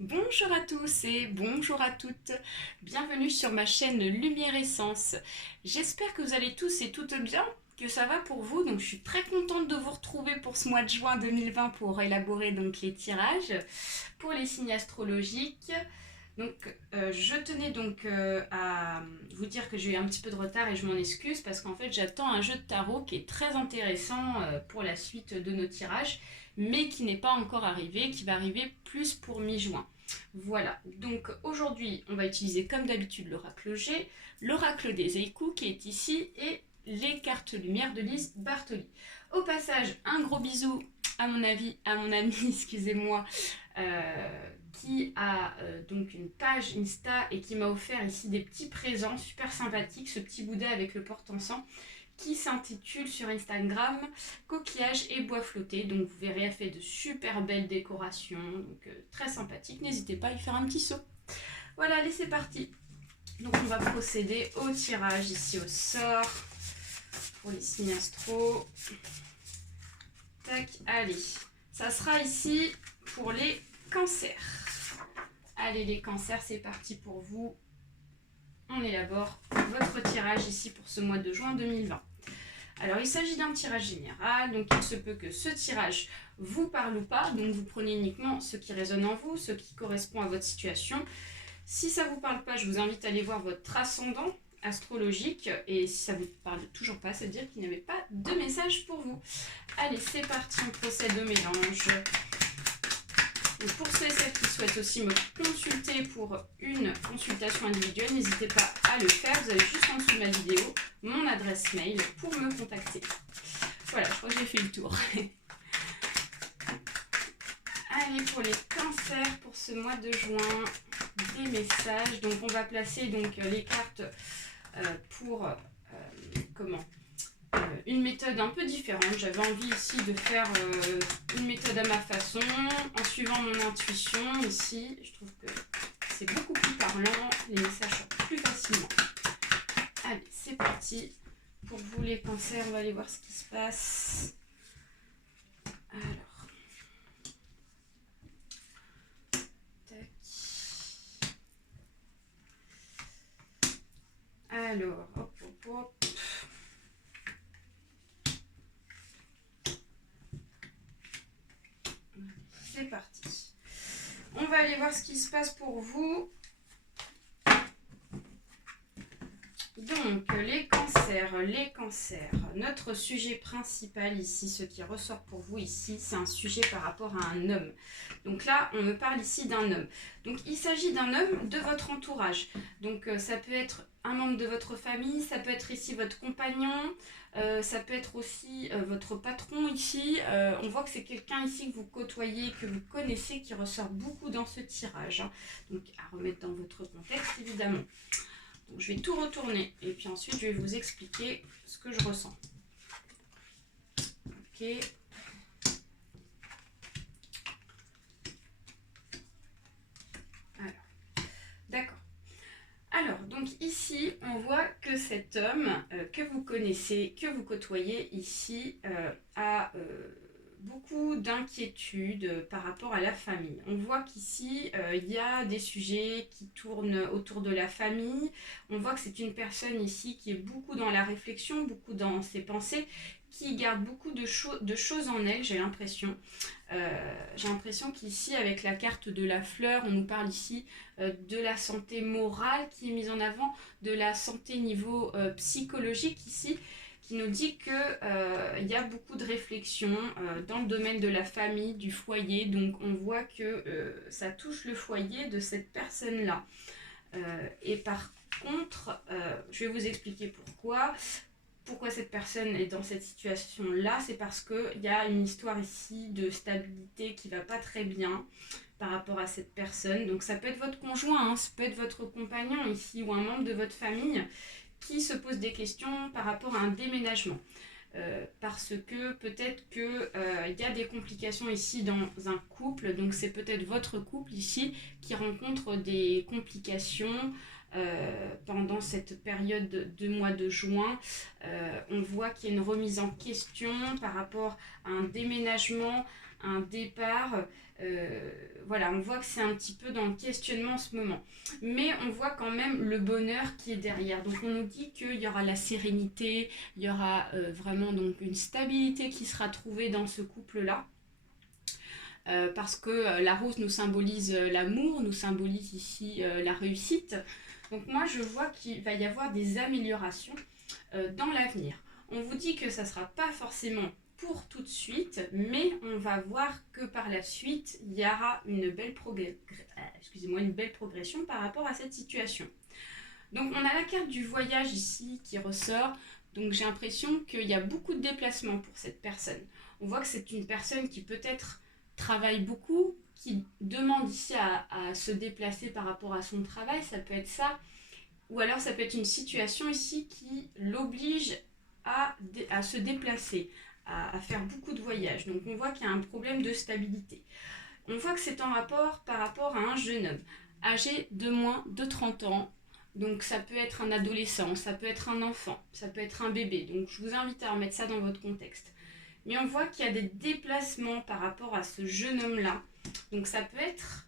Bonjour à tous et bonjour à toutes. Bienvenue sur ma chaîne Lumière Essence. J'espère que vous allez tous et toutes bien, que ça va pour vous. Donc je suis très contente de vous retrouver pour ce mois de juin 2020 pour élaborer donc les tirages pour les signes astrologiques. Donc je tenais donc à vous dire que j'ai eu un petit peu de retard et je m'en excuse parce qu'en fait j'attends un jeu de tarot qui est très intéressant pour la suite de nos tirages mais qui n'est pas encore arrivé, qui va arriver plus pour mi-juin. Voilà, donc aujourd'hui on va utiliser comme d'habitude l'oracle G, l'oracle des Eikous qui est ici et les cartes lumière de Lise Bartoli. Au passage, un gros bisou à mon ami, excusez-moi, qui a donc une page Insta et qui m'a offert ici des petits présents super sympathiques, ce petit Bouddha avec le porte-encens qui s'intitule sur Instagram Coquillage et bois flotté. Donc vous verrez, elle fait de super belles décorations, donc très sympathique. N'hésitez pas à y faire un petit saut. Voilà, allez, c'est parti. Donc on va procéder au tirage ici au sort pour les signes astro. Tac, allez. Ça sera ici pour les cancers. Allez les cancers, c'est parti pour vous. On élabore votre tirage ici pour ce mois de juin 2020. Alors il s'agit d'un tirage général, donc il se peut que ce tirage vous parle ou pas, donc vous prenez uniquement ce qui résonne en vous, ce qui correspond à votre situation. Si ça ne vous parle pas, je vous invite à aller voir votre ascendant astrologique, et si ça ne vous parle toujours pas, ça veut dire qu'il n'y avait pas de message pour vous. Allez, c'est parti, on procède au mélange. Donc pour ceux et celles qui souhaitent aussi me consulter pour une consultation individuelle, n'hésitez pas à le faire. Vous avez juste en dessous de ma vidéo mon adresse mail pour me contacter. Voilà, je crois que j'ai fait le tour. Allez, pour les cancers, pour ce mois de juin, des messages. Donc on va placer donc les cartes pour une méthode un peu différente. J'avais envie ici de faire une méthode à ma façon, en suivant mon intuition ici. Je trouve que c'est beaucoup plus parlant, les messages sortent plus facilement. Allez, c'est parti. Pour vous les cancers, on va aller voir ce qui se passe. Alors. Tac. Alors, hop, hop, hop. C'est parti. On va aller voir ce qui se passe pour vous. Donc, les cancers. Notre sujet principal ici, ce qui ressort pour vous ici, c'est un sujet par rapport à un homme. Donc là, on me parle ici d'un homme. Donc, il s'agit d'un homme de votre entourage. Donc, ça peut être un membre de votre famille, ça peut être ici votre compagnon, ça peut être aussi votre patron ici. On voit que c'est quelqu'un ici que vous côtoyez, que vous connaissez, qui ressort beaucoup dans ce tirage. Hein. Donc, à remettre dans votre contexte, évidemment. Donc, je vais tout retourner et puis ensuite je vais vous expliquer ce que je ressens. Ok. Alors, d'accord. Alors, donc ici, on voit que cet homme que vous connaissez, que vous côtoyez ici, a beaucoup d'inquiétudes par rapport à la famille. On voit qu'ici, il y a des sujets qui tournent autour de la famille. On voit que c'est une personne ici qui est beaucoup dans la réflexion, beaucoup dans ses pensées, qui garde beaucoup de choses en elle, j'ai l'impression qu'ici, avec la carte de la fleur, on nous parle ici de la santé morale qui est mise en avant, de la santé niveau psychologique ici, qui nous dit qu'il y a beaucoup de réflexions dans le domaine de la famille, du foyer. Donc on voit que ça touche le foyer de cette personne-là. Et par contre, je vais vous expliquer pourquoi cette personne est dans cette situation-là. C'est parce qu'il y a une histoire ici de stabilité qui ne va pas très bien par rapport à cette personne. Donc ça peut être votre conjoint, hein, ça peut être votre compagnon ici ou un membre de votre famille qui se pose des questions par rapport à un déménagement. Parce que peut-être qu'il y a des complications ici dans un couple, donc c'est peut-être votre couple ici qui rencontre des complications pendant cette période de mois de juin. On voit qu'il y a une remise en question par rapport à un déménagement, un départ. Voilà, on voit que c'est un petit peu dans le questionnement en ce moment. Mais on voit quand même le bonheur qui est derrière. Donc on nous dit qu'il y aura la sérénité, il y aura vraiment donc une stabilité qui sera trouvée dans ce couple-là. Parce que la rose nous symbolise l'amour, nous symbolise ici la réussite. Donc moi je vois qu'il va y avoir des améliorations dans l'avenir. On vous dit que ça ne sera pas forcément pour tout de suite, mais on va voir que par la suite, il y aura une belle progression par rapport à cette situation. Donc on a la carte du voyage ici qui ressort, donc j'ai l'impression qu'il y a beaucoup de déplacements pour cette personne. On voit que c'est une personne qui peut-être travaille beaucoup, qui demande ici à se déplacer par rapport à son travail, ça peut être ça, ou alors ça peut être une situation ici qui l'oblige à se déplacer, à faire beaucoup de voyages. Donc on voit qu'il y a un problème de stabilité. On voit que c'est en rapport par rapport à un jeune homme, âgé de moins de 30 ans. Donc ça peut être un adolescent, ça peut être un enfant, ça peut être un bébé. Donc je vous invite à remettre ça dans votre contexte. Mais on voit qu'il y a des déplacements par rapport à ce jeune homme-là. Donc ça peut être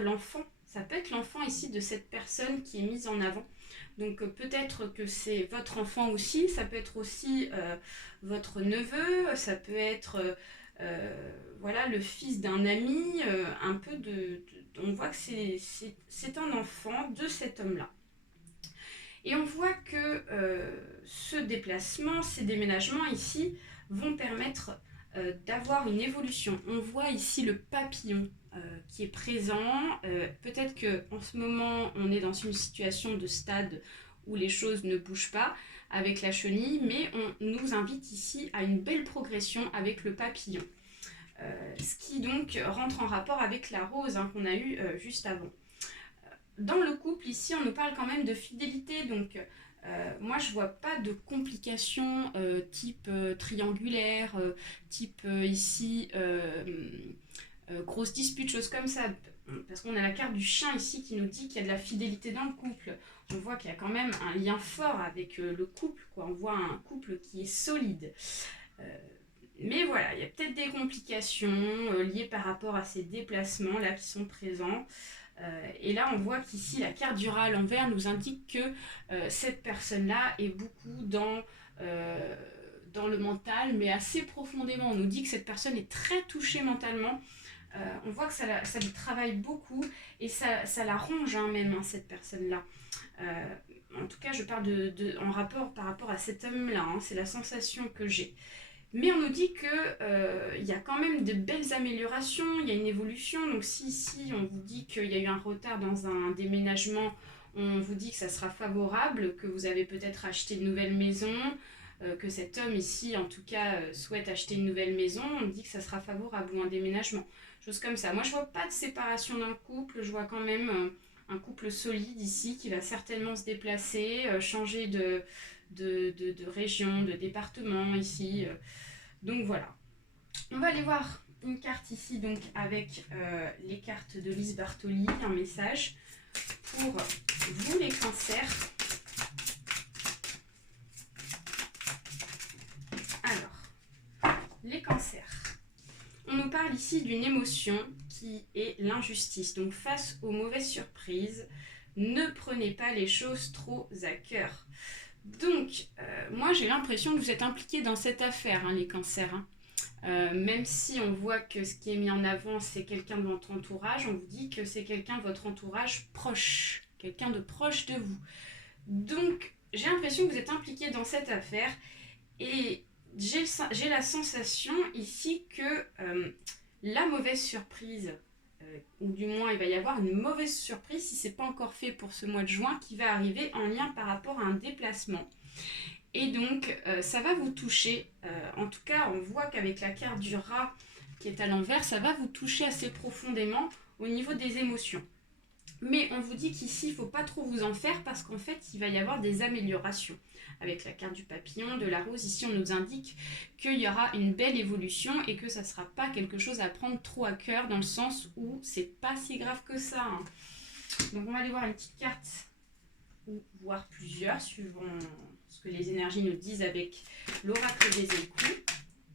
l'enfant. Ça peut être l'enfant ici de cette personne qui est mise en avant. Donc peut-être que c'est votre enfant aussi, ça peut être aussi votre neveu, ça peut être voilà, le fils d'un ami, un peu on voit que c'est un enfant de cet homme-là. Et on voit que ce déplacement, ces déménagements ici vont permettre d'avoir une évolution. On voit ici le papillon qui est présent. Peut-être qu'en ce moment, on est dans une situation de stade où les choses ne bougent pas avec la chenille, mais on nous invite ici à une belle progression avec le papillon. Ce qui donc rentre en rapport avec la rose qu'on a eue juste avant. Dans le couple, ici, on nous parle quand même de fidélité, donc moi je vois pas de complications type triangulaire, type ici grosse dispute, choses comme ça, parce qu'on a la carte du chien ici qui nous dit qu'il y a de la fidélité dans le couple. On voit qu'il y a quand même un lien fort avec le couple, quoi. On voit un couple qui est solide. Mais voilà, il y a peut-être des complications liées par rapport à ces déplacements là qui sont présents. Et là, on voit qu'ici, la carte du rat à l'envers nous indique que cette personne-là est beaucoup dans le mental, mais assez profondément. On nous dit que cette personne est très touchée mentalement. On voit que ça lui travaille beaucoup et ça la ronge même, cette personne-là. En tout cas, je parle en rapport par rapport à cet homme-là. C'est la sensation que j'ai. Mais on nous dit qu'il y a quand même de belles améliorations, il y a une évolution. Donc si ici on vous dit qu'il y a eu un retard dans un déménagement, on vous dit que ça sera favorable, que vous avez peut-être acheté une nouvelle maison, que cet homme ici en tout cas souhaite acheter une nouvelle maison, on dit que ça sera favorable ou un déménagement. Chose comme ça. Moi je vois pas de séparation d'un couple, je vois quand même un couple solide ici qui va certainement se déplacer, changer de région, de département ici. Donc voilà. On va aller voir une carte ici donc avec les cartes de Lise Bartoli, un message pour vous les cancers. Alors, les cancers. On nous parle ici d'une émotion qui est l'injustice. Donc face aux mauvaises surprises, ne prenez pas les choses trop à cœur. Donc, moi j'ai l'impression que vous êtes impliqués dans cette affaire, les cancers. Même si on voit que ce qui est mis en avant, c'est quelqu'un de votre entourage, on vous dit que c'est quelqu'un de votre entourage proche, quelqu'un de proche de vous. Donc, j'ai l'impression que vous êtes impliqués dans cette affaire et j'ai la sensation ici que la mauvaise surprise, ou du moins il va y avoir une mauvaise surprise si ce n'est pas encore fait pour ce mois de juin, qui va arriver en lien par rapport à un déplacement. Et donc ça va vous toucher, en tout cas on voit qu'avec la carte du rat qui est à l'envers, ça va vous toucher assez profondément au niveau des émotions. Mais on vous dit qu'ici, il ne faut pas trop vous en faire parce qu'en fait, il va y avoir des améliorations. Avec la carte du papillon, de la rose, ici, on nous indique qu'il y aura une belle évolution et que ça ne sera pas quelque chose à prendre trop à cœur dans le sens où c'est pas si grave que ça. Donc, on va aller voir une petite carte ou voir plusieurs suivant ce que les énergies nous disent avec l'oracle des écus.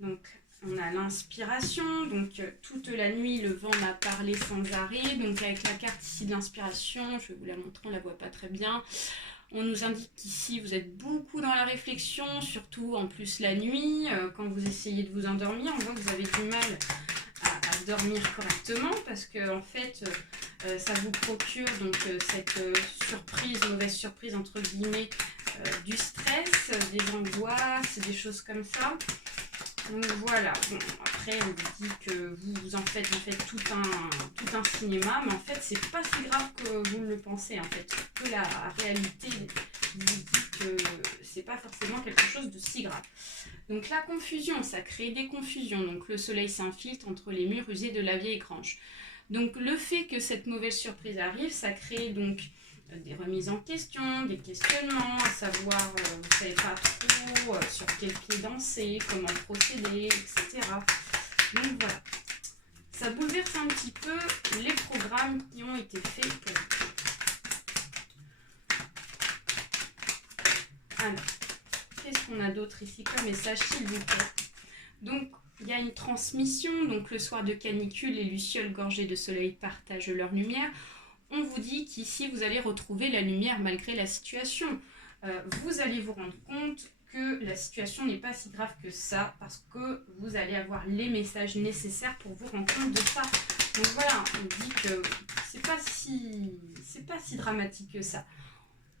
Donc, on a l'inspiration, donc toute la nuit le vent m'a parlé sans arrêt, donc avec la carte ici de l'inspiration, je vais vous la montrer, on ne la voit pas très bien. On nous indique qu'ici vous êtes beaucoup dans la réflexion, surtout en plus la nuit, quand vous essayez de vous endormir, on voit que vous avez du mal à dormir correctement parce que en fait ça vous procure donc cette surprise, mauvaise surprise entre guillemets, du stress, des angoisses, des choses comme ça. Donc voilà, bon, après on vous dit que vous en faites tout un cinéma, mais en fait c'est pas si grave que vous le pensez en fait. Que la réalité vous dit que c'est pas forcément quelque chose de si grave. Donc la confusion, ça crée des confusions. Donc le soleil s'infiltre entre les murs usés de la vieille grange. Donc le fait que cette mauvaise surprise arrive, ça crée donc des remises en question, des questionnements, à savoir vous ne savez pas trop sur quel pied danser, comment procéder, etc. Donc voilà, ça bouleverse un petit peu les programmes qui ont été faits pour vous. Alors, qu'est-ce qu'on a d'autre ici comme message, s'il vous plaît? Donc, il y a une transmission, donc le soir de canicule, les lucioles gorgées de soleil partagent leur lumière. On vous dit qu'ici, vous allez retrouver la lumière malgré la situation. Vous allez vous rendre compte que la situation n'est pas si grave que ça, parce que vous allez avoir les messages nécessaires pour vous rendre compte de ça. Donc voilà, on dit que c'est pas si dramatique que ça.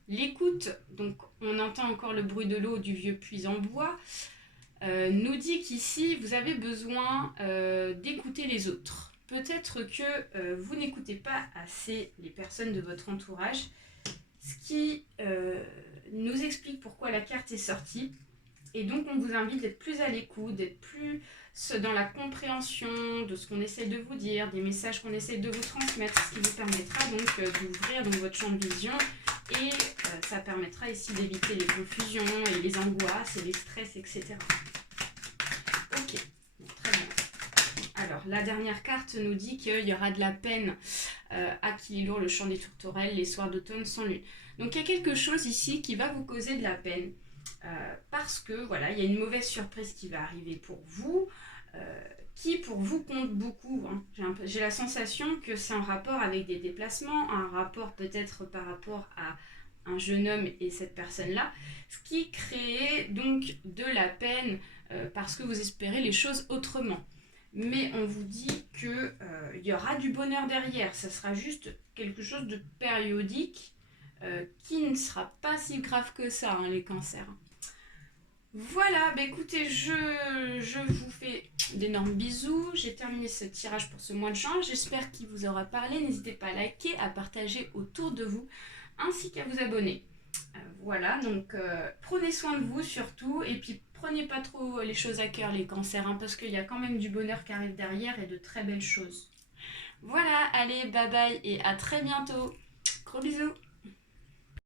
L'écoute, donc on entend encore le bruit de l'eau du vieux puits en bois, nous dit qu'ici vous avez besoin d'écouter les autres. Peut-être que vous n'écoutez pas assez les personnes de votre entourage, ce qui nous explique pourquoi la carte est sortie. Et donc on vous invite d'être plus à l'écoute, d'être plus dans la compréhension de ce qu'on essaie de vous dire, des messages qu'on essaie de vous transmettre, ce qui vous permettra donc d'ouvrir donc votre champ de vision. Et ça permettra ici d'éviter les confusions et les angoisses et les stress, etc. Ok, très bien. Alors, la dernière carte nous dit qu'il y aura de la peine à qui lourd le chant des tourterelles les soirs d'automne sans lune. Donc, il y a quelque chose ici qui va vous causer de la peine. Parce que, voilà, il y a une mauvaise surprise qui va arriver pour vous, qui pour vous compte beaucoup. Hein. J'ai la sensation que c'est en rapport avec des déplacements, un rapport peut-être par rapport à un jeune homme et cette personne-là, ce qui crée donc de la peine parce que vous espérez les choses autrement. Mais on vous dit qu'il y aura du bonheur derrière, ça sera juste quelque chose de périodique qui ne sera pas si grave que ça, hein, les cancers. Voilà, bah écoutez, je vous fais d'énormes bisous. J'ai terminé ce tirage pour ce mois de juin. J'espère qu'il vous aura parlé. N'hésitez pas à liker, à partager autour de vous, ainsi qu'à vous abonner. Voilà, donc prenez soin de vous surtout. Et puis prenez pas trop les choses à cœur, les cancers, hein, parce qu'il y a quand même du bonheur qui arrive derrière et de très belles choses. Voilà, allez, bye bye et à très bientôt. Gros bisous.